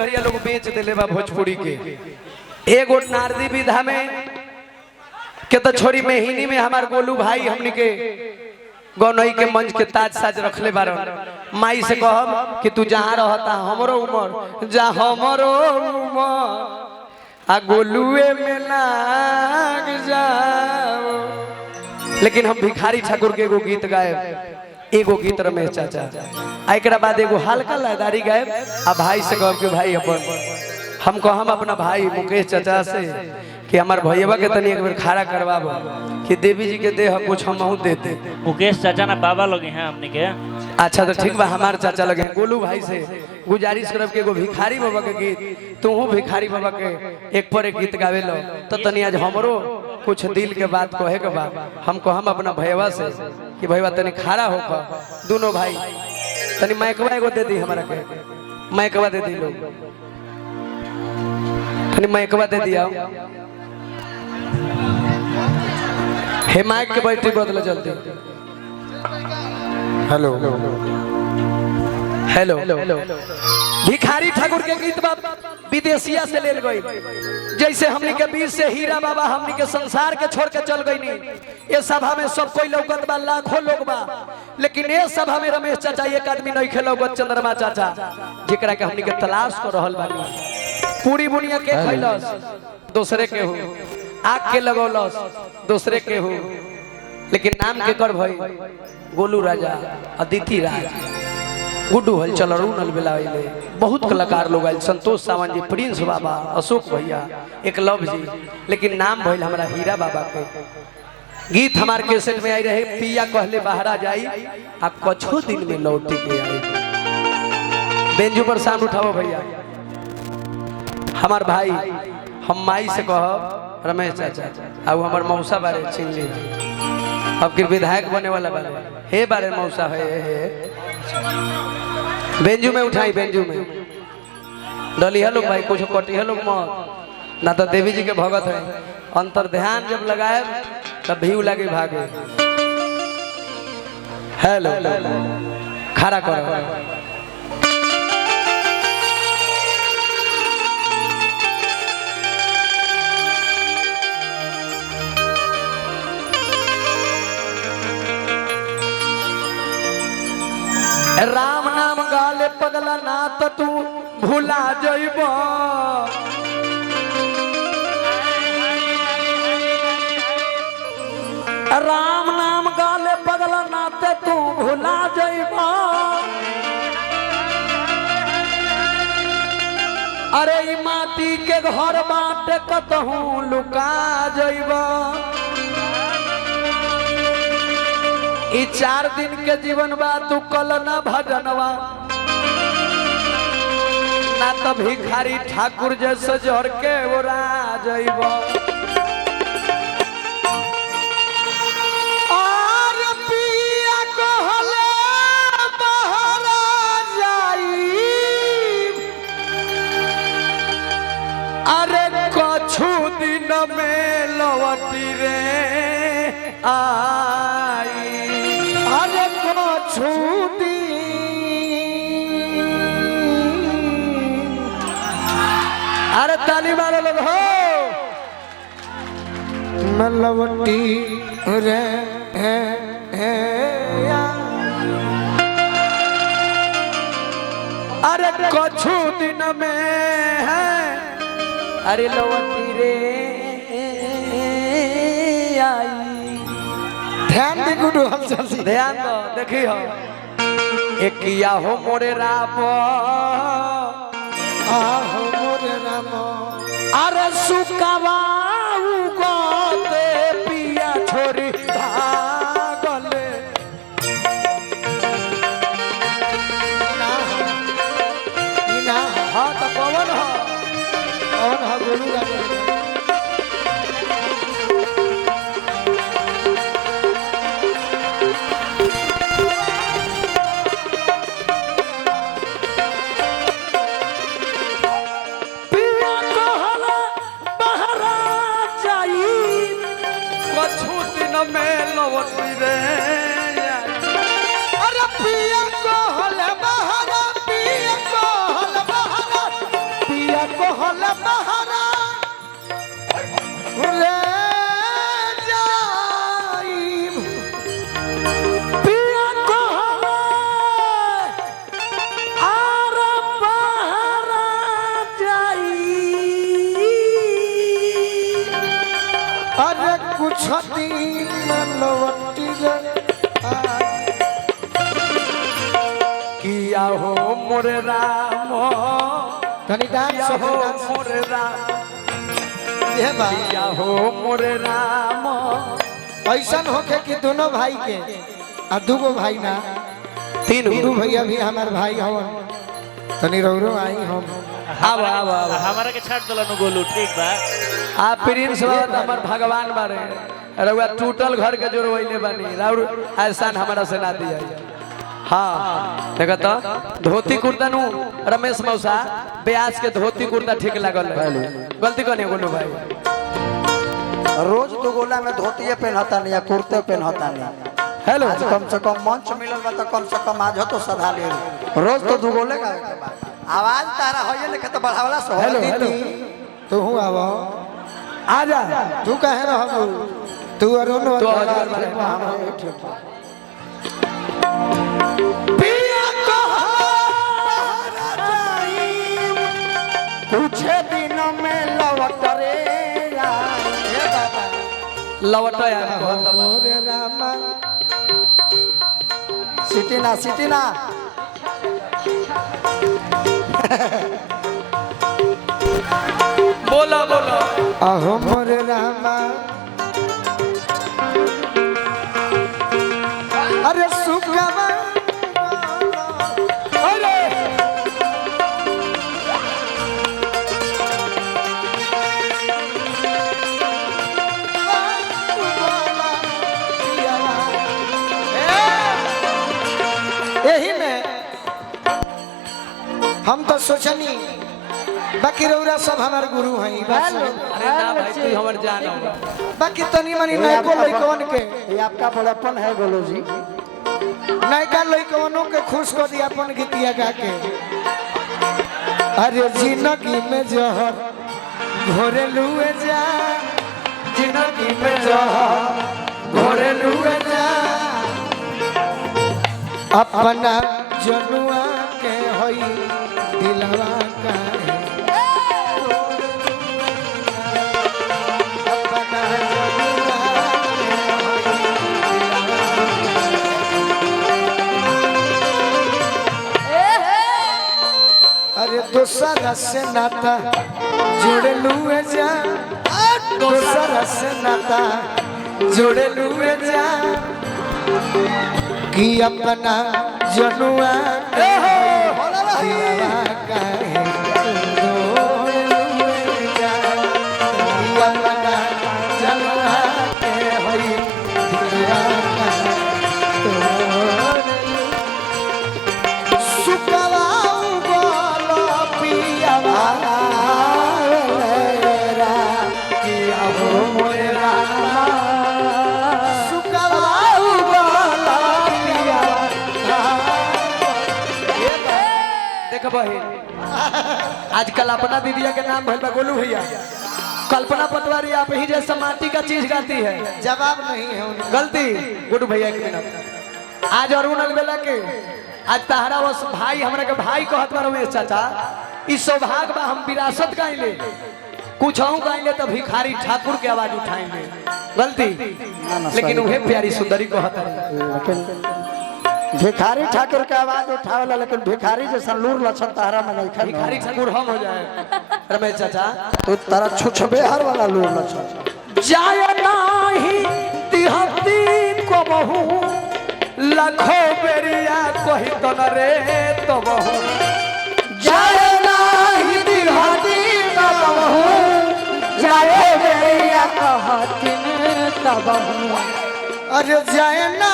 लोग बेच दिले बा भोजपुरी के एगो नारदी विधा में के तो छोरी महीनी में हमार गोलू भाई हमनी के गौनई के मंच के ताज साज रखले बारन। माई से कहब कि तू जहाँ रहता हमरो उमर जा हमरो उमर आ गोलुए में लाग जाओ। लेकिन हम भिखारी ठाकुर के एगो गीत गाए, एगो गीत रमेश चाचा, एक बाद एगो हल्का लयदारी गाए। आ भाई से कहब कि भाई अपन हम कहम अपना भाई मुकेश चाचा से कि हमार भैया के तनी एक बार खड़ा करवाबो कि देवी जी के देह कुछ हम देते। मुकेश चाचा ना बाबा लोग हैं हमने के। अच्छा तो ठीक बा, हमार चाचा लगे गोलू भाई से गुजारिश करब कि एगो भिखारी बाबा के गीत तू भिखारी बाबा के एक पर एक गीत गावे लो तो तनी आज हमरो कुछ दिल के बात कहे के बा। हम कहम अपना भैया से कि भैया तनी खड़ा होकर दोनों भाई तनी माइकवा एगो दे दी हमरा के, माइकवा दे दी लोग तनी माइकवा दे दिया। हे माइक के बैटरी बदलो जल्दी। हेलो हेलो भिखारी ठाकुर के गीत बा विदेशिया से लेल गई। जैसे हमनी के बीच से हीरा बाबा हमनी के संसार के छोड़ के चल गई नी। ये सभा में सब कोई लौकत बा, लाखों लोग बा, लेकिन ये सभा में रमेश चाचा एक आदमी नहीं खेलौगत चंद्रमा चाचा जेकरा के हमनी के तलाश कर रहल बानी। पूरी बुनिया के खैलस दूसरे के हो, आग के लगौलस दूसरे के हो, लेकिन नाम के कर भाई गोलू राजा, अदिति राज, गुड्डू हलचल, अरुण अलबेलाइले, बहुत कलाकार लोग आये, संतोष सावंत जी, प्रिंस बाबा, अशोक भैया, एकलव जी, लेकिन नाम भइल हमारा हीरा बाबा के। गीत हमार कैसेट में आई रहे पिया कहले बाहरा जाई आ कछो दिन में लौट के आई। बेंजू पर साउंड उठाओ भैया। हमार भाई हम माई से कहब रमेश चाचा अब हमार मौसा बारे छीन ली, अब के विधायक बने वाला बारे हे बारे मौसा है बेंजू में उठाई, बेंजू में डलिया लोग भाई कुछ कटिया लोग मत ना तो देवी जी के भगत है। अंतर ध्यान जब लगाए तब भी लगे भागे। हेलो खड़ा करो। राम नाम गाले पगला ना तो तू भूला जइब। राम नाम गाले पगला ना तो तू भूला जइब। अरे ई माटी के घर बाटे कतहूं लुका जइब। ई 4 दिन के जीवन बा तू कल ना भजनवा ना तो भिखारी ठाकुर जैसे जर के ओरा जइब। और पिया कहले बहरा जाई अरे कछु दिन में लौटी रे अरे ताली मारो लोग हो मलवटी रे अरे कुछ दिन में है अरे लवटी रे आई। ध्यान दे गुडू हम सब ध्यान दो देखी हो एक किया हो मोरे राम आहो मोरे राम अरे सुकावाऊ गोते पिया छोरी भागले ना हाँ तो कौन हो गोलू राजा। अरे पिया को हल बहरा पिया को हल बहरा कहल बहरा ले जाई पिया कहल आर बहरा जाई अरे कुछ दिन लौटी किया हो मोर राम तनी डांस हो मोर राम ये किया हो मोर राम ऐसन होके कि दोनों भाई के और दूगो भाई ना तीन गुरु भैया भी हमार भाई हवन तनी रौरो आई हम आव आव आव हमारा के छाट दला नु गोलू ठीक बा आप प्रिंस बाबा हमर भगवान बारे रउआ टूटल घर के जोड़वैले बानी राउर एहसान हमारा से ना दिया हाँ देखा तो धोती कुर्ता नु रमेश मौसा ब्याज के धोती कुर्ता ठीक लागल गलती कने गोलू भाई रोज दो गोला में धोती पहनता नहीं या कुर्ते पहनता नहीं हेलो आज कम से कम मंच मिलल बा तो कम से कम आज तो सधा ले रोज तो दो गोले का आवाज तारा होये लेके तो बढ़ावला सो हेलो हेलो तू हूं आवा आजा तू कहे रहो तू अरुण तो हजार बारे हम ठीक पिया कहल जाई कुछ दिन में लौट रे हे बाबा लौट यार मोर रामा सिटी ना बोला बोला अहो मोर रामा अरे सुखवा अरे यही में हम तो सोचनी बाकी रौरा सब हमारे गुरु हैं बस अरे ना भाई तू हमर जान होगा बाकी तनी मनी नहीं को लइकवन के ये आपका बड़प्पन है गोलू जी नहीं का लइकवनों के खुश कर दिया अपन गीतिया गा के अरे जिंदगी में जहर घोरे लुए जा जिंदगी में जहर घोरे लुए जा अपना जनुआ के होई दिलवा का अरे दूसरा से नाता जोड़ लुए जा दूसरा से नाता जोड़ लुए जा कि अपना जनुआ के दिलवा काहे जोड़ लुए जा कि अपना जनुआ के होई दिलवा काहे सुकवा आजकल अपना दीदिया के नाम भइल बा गोलू भैया कल्पना पटवारी आप ही जैसा माटी का चीज गाती है जवाब नहीं है उनका गलती गुडू भैया एक मिनट आज अरुण अलबेला के आज तहरा वो भाई हमरा के भाई कहत बा रमेश चाचा ई सौभाग्य बा हम विरासत गाइले कुछ हूं गाइले तो भिखारी ठाकुर के आवाज उठाएंगे गलती लेकिन उहे प्यारी सुंदरी कहत है लेकिन भिखारी ठाकुर के आवाज उठावला लेकिन भिखारी जैसा लूर लक्षण तारा में नहीं खा भिखारी ठाकुर हम हो जाए रमेश चाचा तो तारा छुछबेहर वाला लूर लक्षण जाय नाही तिहती को बहु लाखों बेरिया कही तन रे तो बहु जाय नाही तिहती को बहु जाय बेरिया कहती तो बहु अरे जाय ना